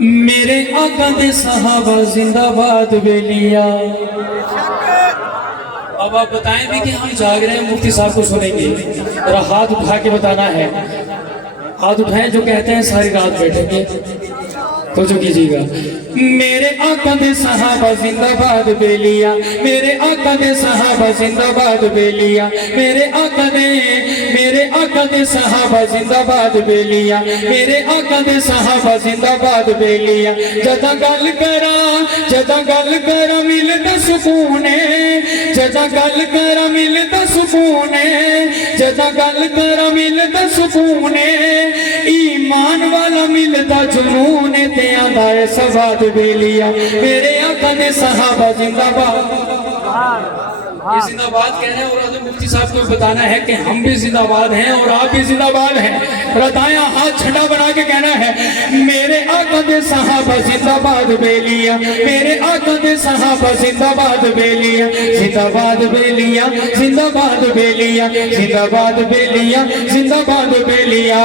میرے آقا دے صحابہ زندہ باد بیلیا. اب آپ بتائیں بھی کہ ہم جاگ رہے ہیں، مفتی صاحب کو سنیں گے. ذرا ہاتھ اٹھا کے بتانا ہے. ہاتھ اٹھائیں جو کہتے ہیں ساری رات بیٹھیں گے. تو جو کیجیے گا. میرے آقا دے صحابہ زندہ باد بیلیا. میرے آقا دے صحابہ زندہ باد بیلیا. میرے آقا دے صحابہ زندہ باد بیلیا. میرے آقا دے صحابہ زندہ باد بیلیا. جدا گل کرا ملتا سکون. جدا گل کرا ملتا سکون. جدا گل کرا ملتا سکون. ایمان والا ملتا جنون. آدھا ہے سواد بیلیا. میرے آقا نے صحابہ زندہ باد. یہ زندہ باد کہنا ہے اور حضرت مفتی صاحب کو بتانا ہے کہ ہم بھی زندہ باد ہیں اور آپ بھی زندہ باد ہیں. دایاں ہاتھ چھٹا بنا کے کہنا ہے میرے آقا دے صحابہ زندہ باد بیلیا. میرے آقا دے صحابہ زندہ باد بیلیا. زندہ باد بیلیا. زندہ باد بیلیا. زندہ باد بیلیا. زندہ باد بیلیا.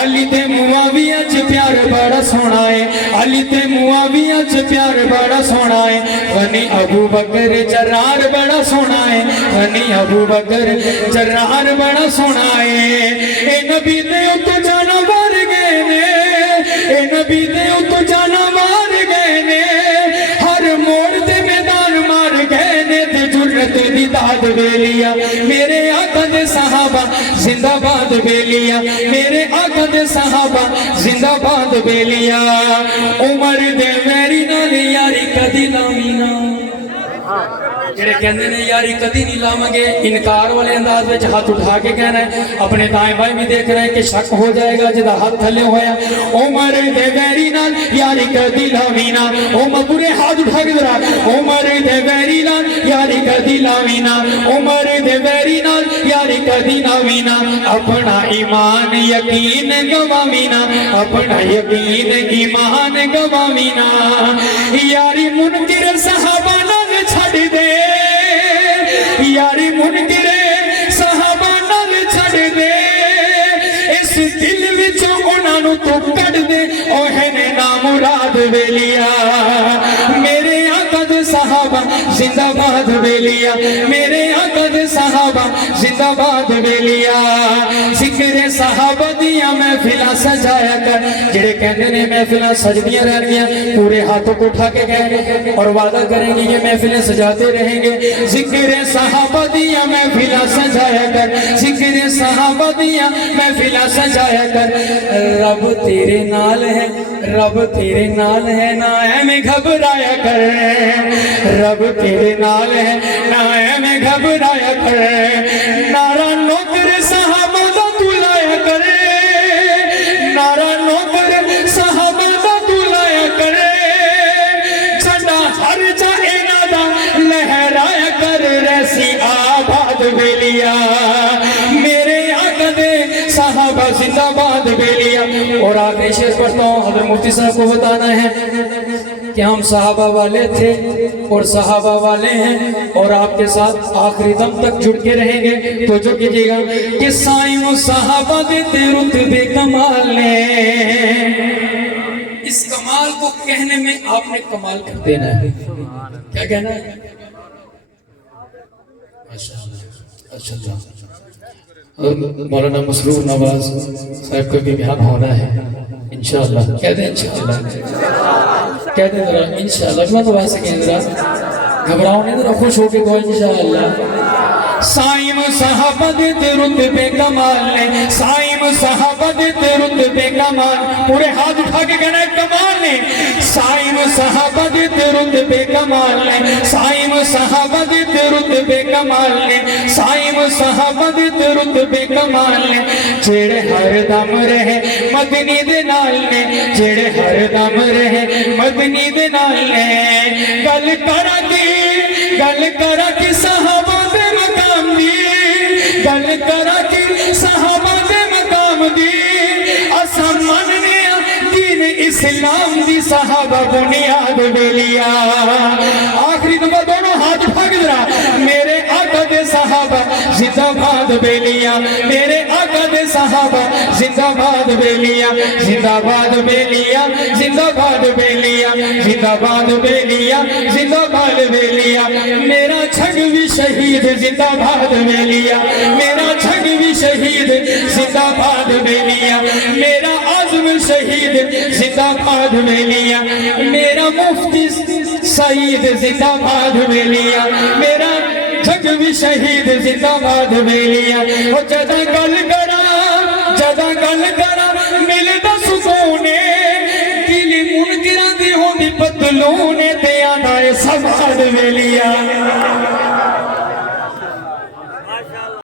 علی تے معاویہ چ پیار بڑا سونا ہے. علی تے معاویہ چ پیار بڑا سونا ہے. غنی ابو بکر جرار بڑا سونا ہے. غنی ابو بکر جرار بڑا سونا ہے. اے نبی دے اتو جانا مار گئے نے. اے نبی دے اتو جانا مار گئے نے. ہر موڑ تے میدان مار گئے نے. تے جرت دی داد بیلیا. میرے آقا دے صحابہ زندہ باد بیلیا. میرے آقا دے صحابہ زندہ باد بیلیا. عمر دے میری نال یاری کدی لامینا. جڑے کہندے نے یاری کدی نہیں لاواں گے انکار والے انداز وچ ہاتھ اٹھا کے کہنا ہے. اپنے دائیں بائیں بھی دیکھ رہے ہیں کہ شک ہو جائے گا جدا ہاتھ تھلے ہویا. عمر دے ویری نال یاری کدی لاوینا. عمر پورے ہاتھ اٹھا کے ذرا. عمر دے ویری نال یاری کدی لاوینا. عمر دے ویری نال یاری کدی لاوینا. اپنا ایمان یقین گواوینا. اپنا یقین ایمان گواوینا. یاری منکر صحابہ نال چھڑ دے. یاری منکر صحابہ نال چھڑ دے. اس دل وچوں انہاں نوں تو کڈ دے. اوہ نے نامراد بیلیا. میرے آقا دے صحابہ زندہ باد بیلیا. میرے آقا دے صحابہ زندہ باد بیلیا. ذکر صحابہ دیاں محفلاں سجایا کر. جڑے کہندے نے محفلاں سجدیاں رہ گیاں پورے ہاتھوں کو اٹھا کے کہیں اور وعدہ کریں گے یہ محفلیں سجاتے رہیں گے. ذکر صحابہ دیاں محفلاں سجایا کر. ذکر صحابہ دیاں محفلاں سجایا کر. رب تیرے نال ہے. رب تیرے نال ہے نہ میں گھبرایا کر. رب تیرے نال ہے نہ میں گھبرایا کر. نعرہ نوکر صحابہ دا تو لایا کر. نعرہ نوکر صحابہ دا تو لایا کر. جھنڈا ہر جا اینا دا لہرایا کر. ریسی آباد بیلیا. میرے آقا دے صحابہ زندہ باد بیلیا. اور آخری شعر پڑھتا ہوں. حضرت مفتی صاحب کو بتانا ہے کہ ہم صحابہ والے تھے اور صحابہ والے ہیں اور آپ کے ساتھ آخری دم تک جڑ کے رہیں گے. تو جو کیجئے گا کہ سائم صحابہ دیتے رتبے کمال نے. اس کمال کو کہنے میں آپ نے کمال کر دینا ہے. کیا کہنا ہے؟ اچھا مولانا مسرور نواز صاحب کو بھی بیان ہونا ہے انشاءاللہ. کہہ دیں انشاءاللہ. کہہ دیں ذرا انشاءاللہ. اجمع تو ویسے کہیں ذرا گھبراؤ نہیں ذرا خوش ہو کے کہو انشاءاللہ. سائم صحابہ دیتے رتبے کمال نے. سائم صحابہ دیتے رتبے کمال. پورے ہاتھ اٹھا کے کہنا ہے کمال نے. سائم صحابہ دیتے رتبے کمال نے. سائم صحابہ دیتے رتبے کمال نے. سائم صحابہ دیتے رتبے کمال نے. جڑے ہر دم رہے مدنی دے نال نے. جڑے ہر دم رہے مدنی دے نال نے. گل کرا کی صحابہ دے مقام دی. گل کرا کی صحابہ دے مقام دی. اساں مننے دین اسلام دی صحابہ بنیاد بیلیا. آخری دفعہ دونوں ہاتھ اٹھا کے ذرا. میرے آقا دے صحابہ زندہ باد بیلیا. میرے آقا دے صحابہ زندہ باد بیلیا زندہ باد بیلیا زندہ باد بیلیا زندہ باد بیلیا زندہ باد بیلیا میرا جھگ بھی شہید زندہ باد بیلیا میرا جھگ بھی شہید زندہ باد بیلیا میرا عزم شہید زندہ باد بیلیا میرا مفتی سعید زندہ باد بیلیا میرا جھگ بھی شہید زندہ باد بیلیا وہ جدا گل کرا ملدا سکونے دل منکراں دی ہوندی پتلونے تے آندا اے سباد ویلیا